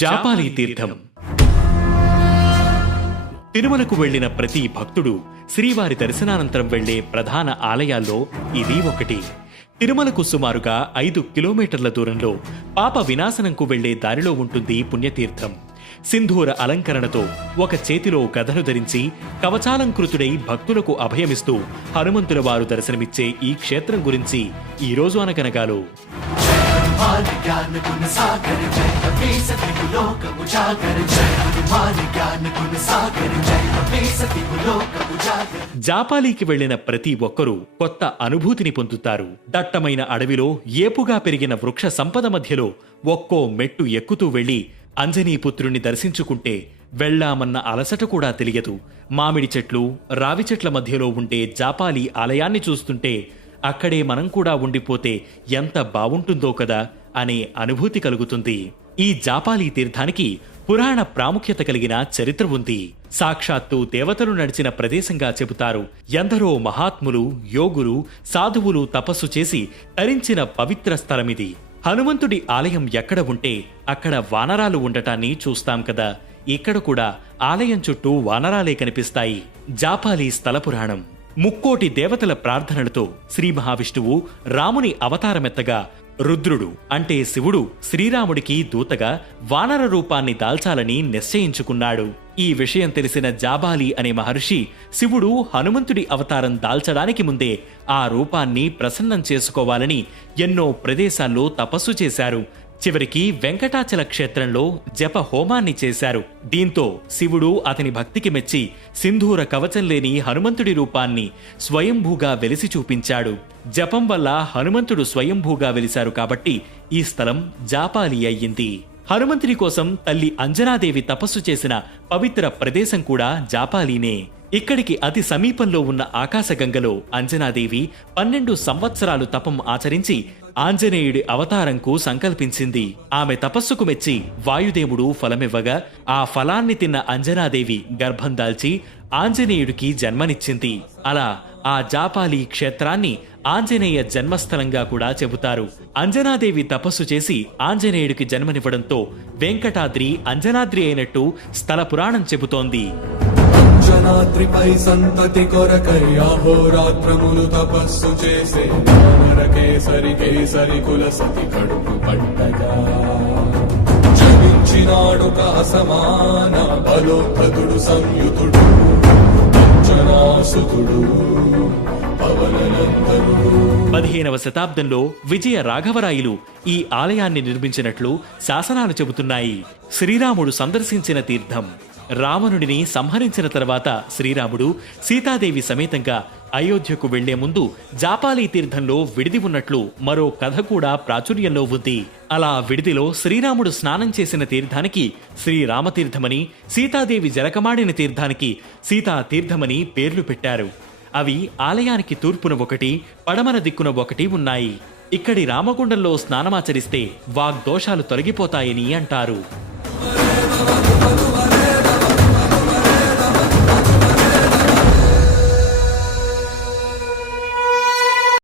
జాపాలి తీర్థం. తిరుమలకు వెళ్లిన ప్రతి భక్తుడు శ్రీవారి దర్శనానంతరం వెళ్లే ప్రధాన ఆలయాల్లో ఇది ఒకటి. తిరుమలకు సుమారుగా 5 కిలోమీటర్ల దూరంలో పాప వినాశనంకు వెళ్లే దారిలో ఉంటుంది పుణ్యతీర్థం. సింధూర అలంకరణతో ఒక చేతిలో గదను ధరించి కవచాలంకృతుడై భక్తులకు అభయమిస్తూ హనుమంతుల వారు దర్శనమిచ్చే ఈ క్షేత్రం గురించి ఈరోజు అనగనగాలో జాపాలీకి వెళ్లిన ప్రతి ఒక్కరూ కొత్త అనుభూతిని పొందుతారు. దట్టమైన అడవిలో ఏపుగా పెరిగిన వృక్ష సంపద మధ్యలో ఒక్కో మెట్టు ఎక్కుతూ వెళ్లి అంజనీపుత్రుణ్ణి దర్శించుకుంటే వెళ్లామన్న అలసట కూడా తెలియదు. మామిడి చెట్లు, రావి చెట్ల మధ్యలో ఉండే జాపాలి ఆలయాన్ని చూస్తుంటే అక్కడే మనం కూడా ఉండిపోతే ఎంత బావుంటుందో కదా అనే అనుభూతి కలుగుతుంది. ఈ జాపాలి తీర్థానికి పురాణ ప్రాముఖ్యత కలిగిన చరిత్ర ఉంది. సాక్షాత్తు దేవతలు నడిచిన ప్రదేశంగా చెబుతారు. ఎందరో మహాత్ములు, యోగులు, సాధువులు తపస్సు చేసి తరించిన పవిత్ర స్థలమిది. హనుమంతుడి ఆలయం ఎక్కడ ఉంటే అక్కడ వానరాలు ఉండటాన్ని చూస్తాం కదా. ఇక్కడ కూడా ఆలయం చుట్టూ వానరాలే కనిపిస్తాయి. జాపాలి స్థల పురాణం. ముక్కోటి దేవతల ప్రార్థనలతో శ్రీ మహావిష్ణువు రాముని అవతారమెత్తగా రుద్రుడు అంటే శివుడు శ్రీరాముడికి దూతగా వానర రూపాన్ని దాల్చాలని నిశ్చయించుకున్నాడు. ఈ విషయం తెలిసిన జాబాలి అనే మహర్షి శివుడు హనుమంతుడి అవతారం దాల్చడానికి ముందే ఆ రూపాన్ని ప్రసన్నం చేసుకోవాలని ఎన్నో ప్రదేశాల్లో తపస్సు చేశారు. చివరికి వెంకటాచల క్షేత్రంలో జప హోమాన్ని చేశారు. దీంతో శివుడు అతని భక్తికి మెచ్చి సింధూర కవచం లేని హనుమంతుడి రూపాన్ని స్వయంభూగా వెలిసి చూపించాడు. జపం వల్ల హనుమంతుడు స్వయంభూగా వెలిశారు కాబట్టి ఈ స్థలం జాపాలి అయ్యింది. హనుమంతుడి కోసం తల్లి అంజనాదేవి తపస్సు చేసిన పవిత్ర ప్రదేశం కూడా జాపాలీనే. ఇక్కడికి అతి సమీపంలో ఉన్న ఆకాశగంగలో అంజనాదేవి 12 సంవత్సరాలు తపం ఆచరించి ఆంజనేయుడి అవతారంకు సంకల్పించింది. ఆమె తపస్సుకు మెచ్చి వాయుదేవుడు ఫలమివ్వగా ఆ ఫలాన్ని తిన్న అంజనాదేవి గర్భం దాల్చి ఆంజనేయుడికి జన్మనిచ్చింది. అలా ఆ జాపాలి క్షేత్రాన్ని ఆంజనేయ జన్మస్థలంగా కూడా చెబుతారు. అంజనాదేవి తపస్సు చేసి ఆంజనేయుడికి జన్మనివ్వడంతో వెంకటాద్రి అంజనాద్రి అయినట్టు స్థల పురాణం చెబుతోంది. అంజనాద్రిపై సంతతి కొరకై అహోరాత్రములు తపస్సు చేసే కేసరి కుల సతి కడుపు పట్టగా జనించినాడు సమాన బలోద్ధతుడు సంయుతుడు అంజనాసుతుడు. 15వ శతాబ్దంలో విజయ రాఘవరాయలు ఈ ఆలయాన్ని నిర్మించినట్లు శాసనాలు చెబుతున్నాయి. శ్రీరాముడు సందర్శించిన తీర్థం. రావణుడిని సంహరించిన తర్వాత శ్రీరాముడు సీతాదేవి సమేతంగా అయోధ్యకు వెళ్లే ముందు జాపాలి తీర్థంలో విడిది ఉన్నట్లు మరో కథ కూడా ప్రాచుర్యంలో ఉంది. అలా విడిదిలో శ్రీరాముడు స్నానం చేసిన తీర్థానికి శ్రీరామతీర్థమని, సీతాదేవి జలకమాడిన తీర్థానికి సీతా తీర్థమని పేర్లు పెట్టారు. అవి ఆలయానికి తూర్పున ఒకటి, పడమర దిక్కున ఒకటి ఉన్నాయి. ఇక్కడి రామగుండంలో స్నానమాచరిస్తే వాగ్దోషాలు తొలగిపోతాయని అంటారు.